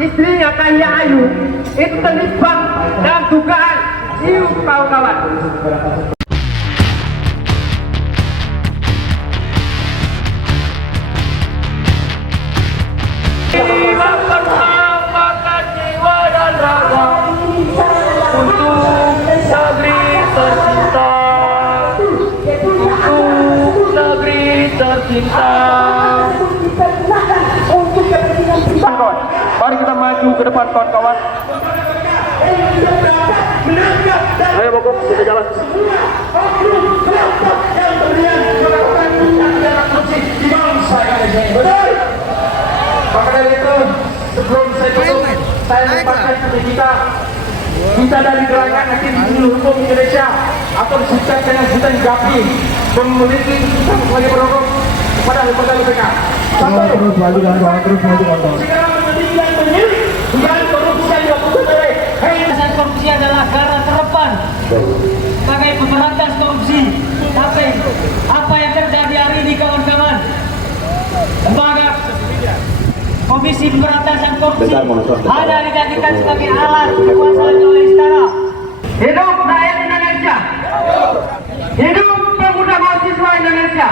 istrinya Kahiyang Ayu itu terlibat dalam dugaan iup kawan-kawan. Makan jiwa dan raga untuk negeri tercinta, untuk negeri tercinta. Mari kita maju ke depan kawan-kawan. Ayo Boko, kita jalan. Maka dari itu, sebelum saya tutup, saya menyatakan kepada kita dari gerakan hakim seluruh hukum Indonesia atau disebut dengan Hutan Gapi memiliki keputusan sebagai pendukung kepada lembaga LPK. Terus maju kawan, terus maju kawan. Dugaan korupsi yang dilakukan oleh Korupsi adalah garda terdepan sebagai pemberantas korupsi. Tapi apa yang terjadi hari ini kawan-kawan? Lembaga Komisi Pemberantasan Korupsi hanya dijadikan sebagai alat kekuasaan oleh istana. hidup rakyat Indonesia, hidup pemuda mahasiswa Indonesia,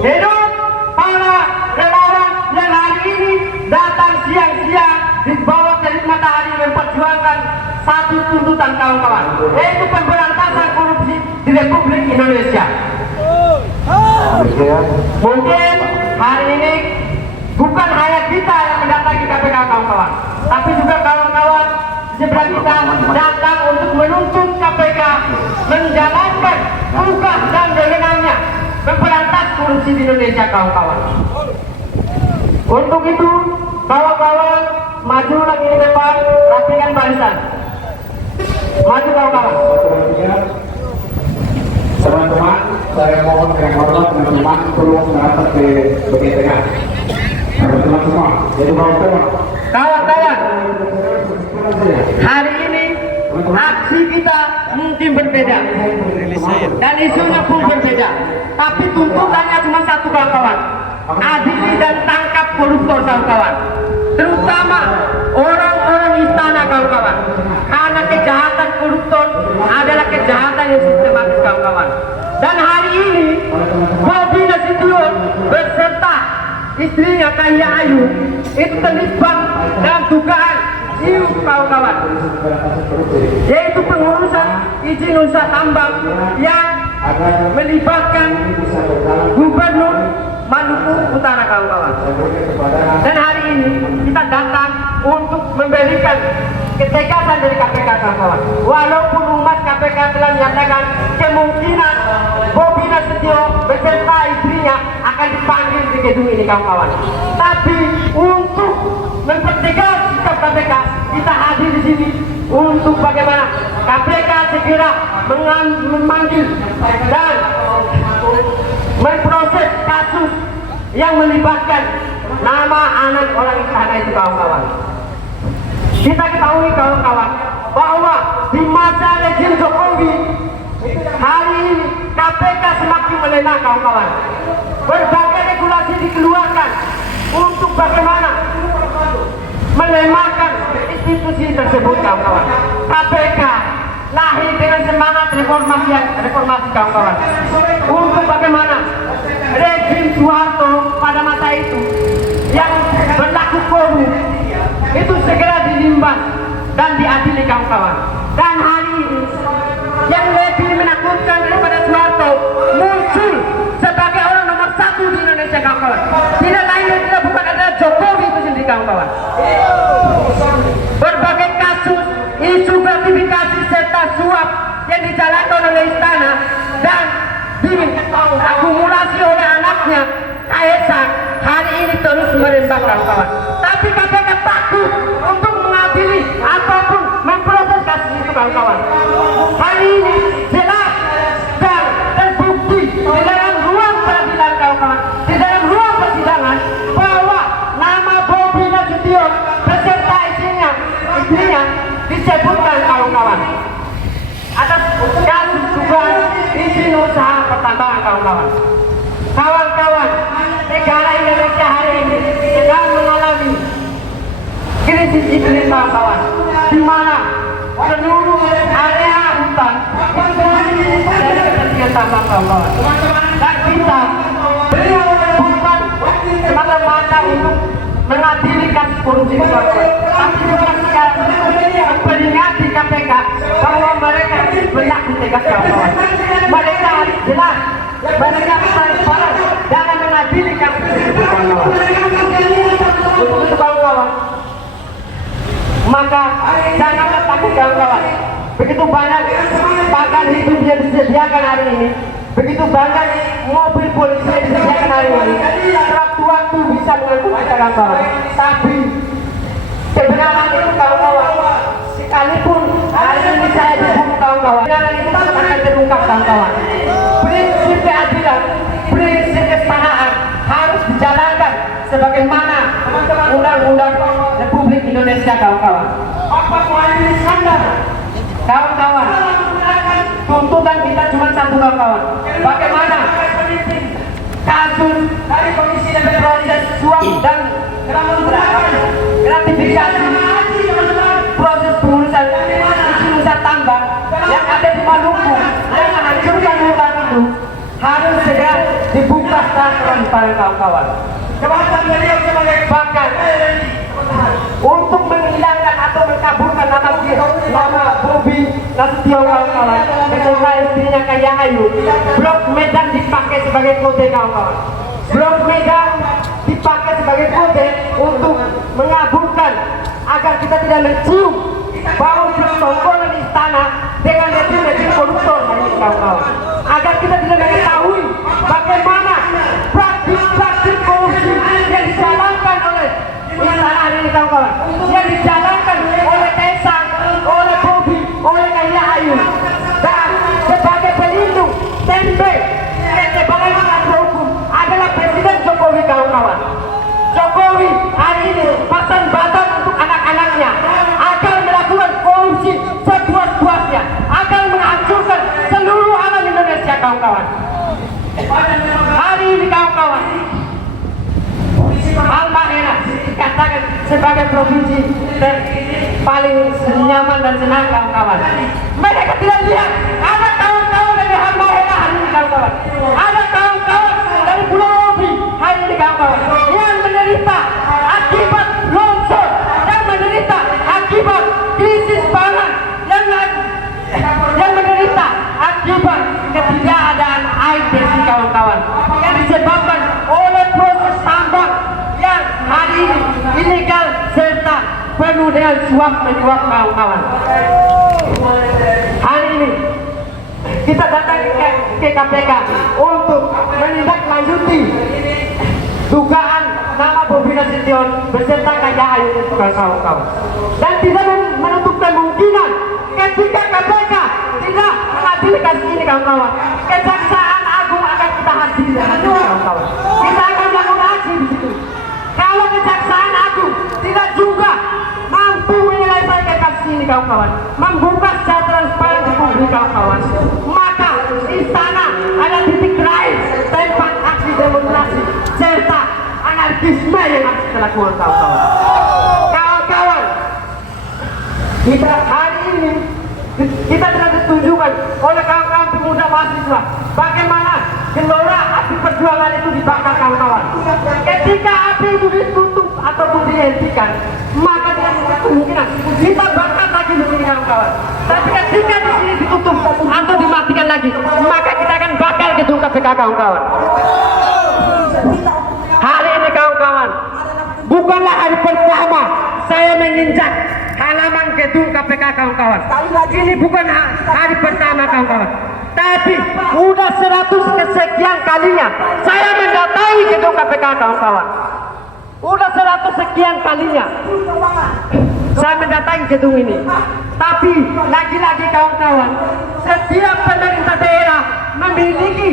hidup para relawan yang hari ini datang siang-siang di bawah terik matahari memperjuangkan satu tuntutan kawan-kawan, yaitu pemberantasan korupsi di Republik Indonesia. Mungkin hari ini bukan hanya kita yang mendatangi KPK kawan-kawan, tapi juga kawan-kawan seberang kita datang untuk menuntut KPK menjalankan tugas dan wewenangnya memberantas korupsi di Indonesia kawan-kawan. Untuk itu kawan-kawan maju lagi di depan, rapikan barisan. Maju kawan-kawan. Teman-teman, saya mohon dengan hormat teman-teman tolong merapat ke bagian tengah. Teman-teman semua, jadi kawan-kawan. Kawan-kawan, hari ini aksi kita mungkin berbeda dan isunya pun berbeda, tapi tuntutannya cuma satu kawan-kawan, adili dan tangkap koruptor kawan-kawan, terutama orang-orang istana kawan-kawan, karena kejahatan koruptor adalah kejahatan yang sistematis kawan-kawan. Dan hari ini Bobi Nasution beserta istrinya Kahiyang Ayu itu terlibat dalam dugaan iup kawan-kawan, yaitu pengurusan izin usaha tambang yang melibatkan Gubernur Maluku Utara kawan-kawan. Dan hari ini kita datang untuk memberikan ketegasan dari KPK kawan-kawan. Walaupun umat KPK telah menyatakan kemungkinan Bobi Nasution beserta istrinya akan dipanggil di gedung ini kawan-kawan, tapi untuk mempertegas sikap KPK, kita hadir di sini untuk bagaimana KPK segera memanggil dan memproses kasus yang melibatkan nama anak orang istana itu kawan-kawan. Kita ketahui kawan-kawan bahwa di masa rezim Jokowi hari ini KPK semakin melemah kawan-kawan. Berbagai regulasi dikeluarkan untuk bagaimana melemahkan institusi tersebut kawan-kawan. KPK lahir dengan semangat reformasi kawan-kawan, untuk bagaimana rezim Soeharto pada masa itu yang berlaku korup itu segera dilimbas dan diadili kawan-kawan. Dan hari ini yang lebih menakutkan daripada Soeharto muncul sebagai orang nomor satu di Indonesia kawan-kawan. Tidak lain dan tidak bukan adalah Jokowi itu sendiri kawan-kawan. Berbagai kasus, isu gratifikasi serta suap yang dijalankan oleh istana dan diakumulasi oleh anaknya Kaisang hari ini terus merembak kawan-kawan. Tapi KPK takut untuk mengadili ataupun memproses kasus itu kawan-kawan. Hari ini jelas dan terbukti di dalam ruang peradilan kawan-kawan, di dalam ruang persidangan, bahwa nama Bobi Nasution beserta istrinya disebutkan kawan-kawan atas kasus dugaan izin usaha pertambangan kawan-kawan. Kawan-kawan, negara Indonesia hari ini sedang mengalami krisis iklim kawan-kawan, di mana seluruh area hutan itu dari kepentingan tambang kawan-kawan. Dan kita bukan semata-mata untuk mengadili kasus korupsi kawan-kawan, tapi juga memperingati KPK bahwa mereka berhak ditegas kawan-kawan. Mereka harus jelas, mereka transparan dalam mengadili kasus tersebut kawan-kawan. Untuk itu kawan-kawan, maka janganlah takut kawan-kawan. Begitu banyak pakan hidup yang disediakan hari ini, begitu banyak mobil polisi yang disediakan hari ini, sewaktu-waktu bisa mengangkut kita kawan-kawan. Tapi kebenaran itu kawan-kawan, sekalipun hari ini saya dibunuh kawan-kawan, kebenaran itu akan terungkap kawan-kawan. Prinsip keadilan, prinsip kesetaraan harus dijalankan sebagaimana Undang-Undang Republik Indonesia kawan-kawan. Kawan-kawan, tuntutan kita cuma satu kawan-kawan. Bagaimana kasus dari Komisi proses suap dan gratifikasi proses pengurusan usaha tambang yang ada di Maluku yang menghancurkan hutan itu harus segera dibuka secara transparan kawan-kawan. Bahkan untuk menghilangkan atau mengkaburkan nama Bobi Nasution kawan-kawan beserta istrinya Kaya Ayu, Blok Medan dipakai sebagai kode kawan-kawan. Blok Medan dipakai sebagai kode untuk mengaburkan agar kita tidak mencium bau persekongkolan istana dengan rejim koruptor kawan-kawan. Agar kita tidak mengetahui bagaimana praktik-praktik korupsi yang dijalankan oleh istana hari ini kawan-kawan, yang dijalankan oleh Kaisang, oleh Bobi, oleh Kaya Ayu. Dan sebagai pelindung tempe ketebalan hukum adalah Presiden Jokowi kawan-kawan. Jokowi hari ini pasang batas untuk anak-anaknya agar melakukan korupsi sepuas-puasnya, agar menghancurkan seluruh alam Indonesia kawan-kawan. Hari ini kawan-kawan, Halmahera dikatakan sebagai provinsi paling nyaman dan senang kawan-kawan. Mereka tidak lihat ada kawan-kawan dari Halmahera hari ini kawan-kawan, ada kawan-kawan dari Pulau Robi hari ini kawan-kawan yang menderita akibat longsor, yang menderita akibat krisis pangan, yang menderita akibat ketidakadaan air bersih kawan-kawan, yang disebabkan oleh proses tambang yang hari ini ilegal serta penuh dengan suap menyuap kawan-kawan. Hari ini kita datang ke KPK untuk menindaklanjuti dugaan nama Bobi Nasution beserta Kaya Ayu itu kawan-kawan, dan tidak menutup kemungkinan ketika KPK tidak mengadili kasus ini kawan-kawan, Kejaksaan Agung akan kita hadiri kawan-kawan. Kita akan melakukan aksi di situ. Kalau Kejaksaan Agung tidak juga mampu menyelesaikan kasus ini kawan-kawan, membuka secara transparan di publik kawan-kawan, maka istana ada titik lain tempat aksi demonstrasi serta anarkisme yang harus kita lakukan kawan-kawan. Kawan-kawan, kita hari ini kita telah ditunjukkan oleh kawan-kawan pemuda mahasiswa bagaimana gelora api perjuangan itu dibakar kawan-kawan. Ketika api itu ditutup ataupun dihentikan, maka tidak ada kemungkinan kita bakar lagi di sini kawan-kawan. Tapi ketika di sini ditutup atau dimatikan lagi, maka kita akan bakar gedung KPK kawan-kawan. Hari ini kawan-kawan, bukanlah hari pertama saya menginjak halaman gedung KPK kawan-kawan. Ini bukan hari pertama kawan-kawan, tapi udah 100 kesekian kalinya saya mendatangi gedung KPK kawan-kawan. Udah 100 sekian kalinya saya mendatangi gedung ini. Tapi lagi-lagi kawan-kawan, setiap pemerintah daerah memiliki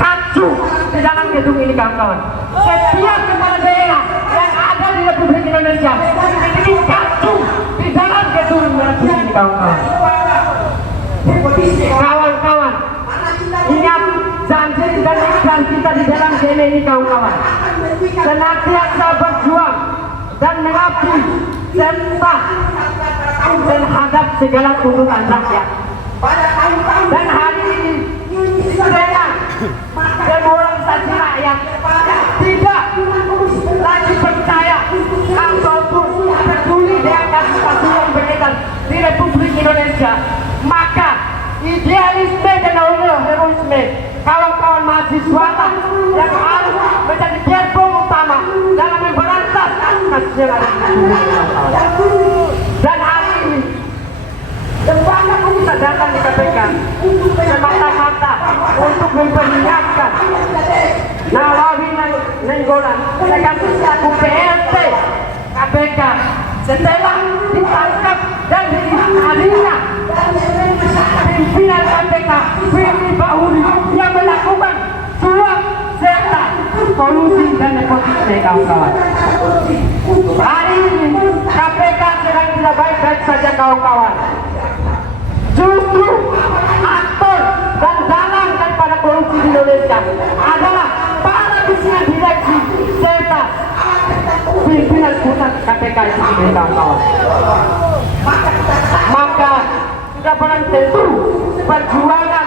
kacu di dalam gedung ini kawan-kawan. Setiap kepala daerah yang ada di Republik Indonesia memiliki kacu di dalam gedung ini kawan-kawan. Kawan-kawan, ingat janji dan iklan kita di dalam game ini kawan-kawan. Senantiasa berjuang dan mengabdi serta terhadap segala tuntutan rakyat. Dan hari ini dengan demoralisasi rakyat tidak lagi percaya ataupun peduli dengan kasus-kasus yang beredar di Republik Indonesia, maka idealisme dan heroisme kawan-kawan mahasiswa yang harus menjadi gerbong utama dalam memberantas kasus yang ada di Indonesia. Dan hari ini lembaga kita datang di KPK semata-mata untuk memperingatkan Nawawi Nainggolan dengan selaku PLT KPK setelah ditangkap dan dihadirinya pimpinan KPK Firly Bahuri yang melakukan suap serta kolusi dan nepotisme, kawan-kawan. Hari ini KPK sedang tidak baik-baik saja, kawan-kawan. Justru aktor dan dalang daripada korupsi di Indonesia adalah para pimpinan direksi serta pimpinan pusat KPK itu sendiri, kawan-kawan. Maka sudah barang tentu perjuangan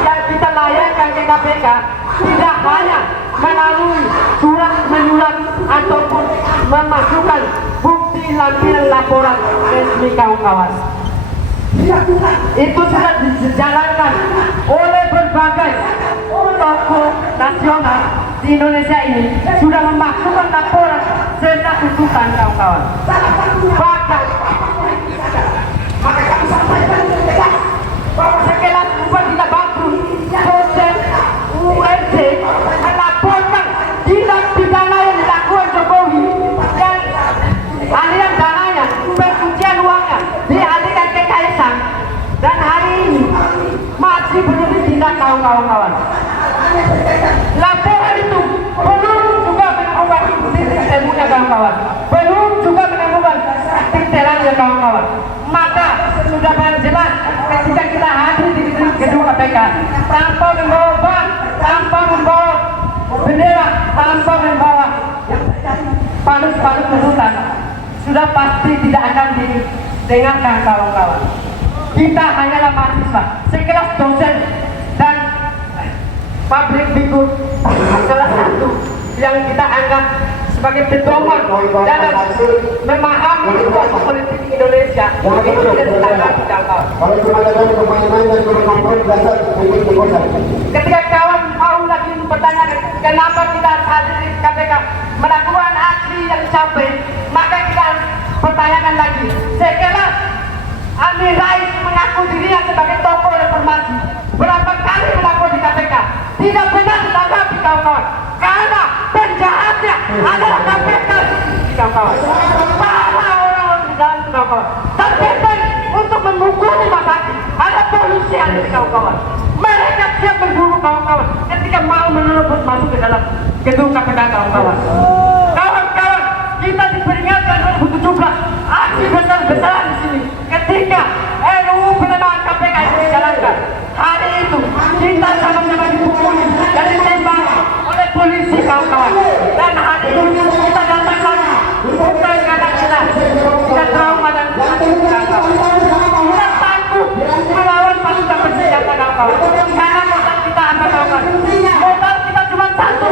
yang kita layangkan ke KPK tidak hanya melalui surat menyurat ataupun memasukkan bukti lampiran laporan resmi, kawan-kawan. Itu sudah dijalankan oleh berbagai tokoh nasional di Indonesia ini, sudah memasukkan laporan serta tuntutan, kawan-kawan. Bahkan sekelas Bupati Badrun dosen UNC melaporkan tindak pidana yang dilakukan Jokowi dan aliran dananya, pencucian uangnya dialihkan ke Kaisang, dan hari ini masih belum ditindak, kawan-kawan. Laporan itu belum juga menemukan titik temunya, kawan-kawan, belum juga menemukan titik terangnya, kawan-kawan. Maka sudah sangat jelas ketika kita hadir di gedung KPK tanpa membawa ban, tanpa membawa bendera, tanpa membawa spanduk tuntutan, sudah pasti tidak akan didengarkan, kawan-kawan. Kita hanyalah mahasiswa, sekelas dosen dan public figure, salah satu yang kita anggap sebagai pedoman dalam memahami situasi politik Indonesia. Itu tidak ditanggapi, kawan. Ketika kawan mau lagi bertanya kenapa kita hadir di KPK melakukan aksi yang capek, maka kita pertanyakan lagi, sekelas Amin Rais mengaku dirinya sebagai tokoh reformasi, berapa kali melapor di KPK? Tidak benar ditanggapi, kawan-kawan, karena penjahatnya adalah KPK, kawan-kawan. Para orang-orang di dalam, kawan-kawan, terpenting untuk memukuli Mabati ada polisi yang ada, kawan-kawan. Mereka siap memburu, kawan-kawan, ketika mau menerobos masuk ke dalam gedung KPK, kawan-kawan. Kawan-kawan, kita diperingatkan 2017 aksi besar-besaran di sini ketika RUU penambahan KPK itu dijalankan. Hari itu kita sama-sama dipukuli dan ditembak oleh polisi, kawan-kawan. Dan hari ini kita datang lagi bukan karena kita trauma dan kawan-kawan. Kita takut melawan pasukan bersenjata, kawan-kawan, karena modal kita apa, kawan-kawan? Modal kita cuma satu,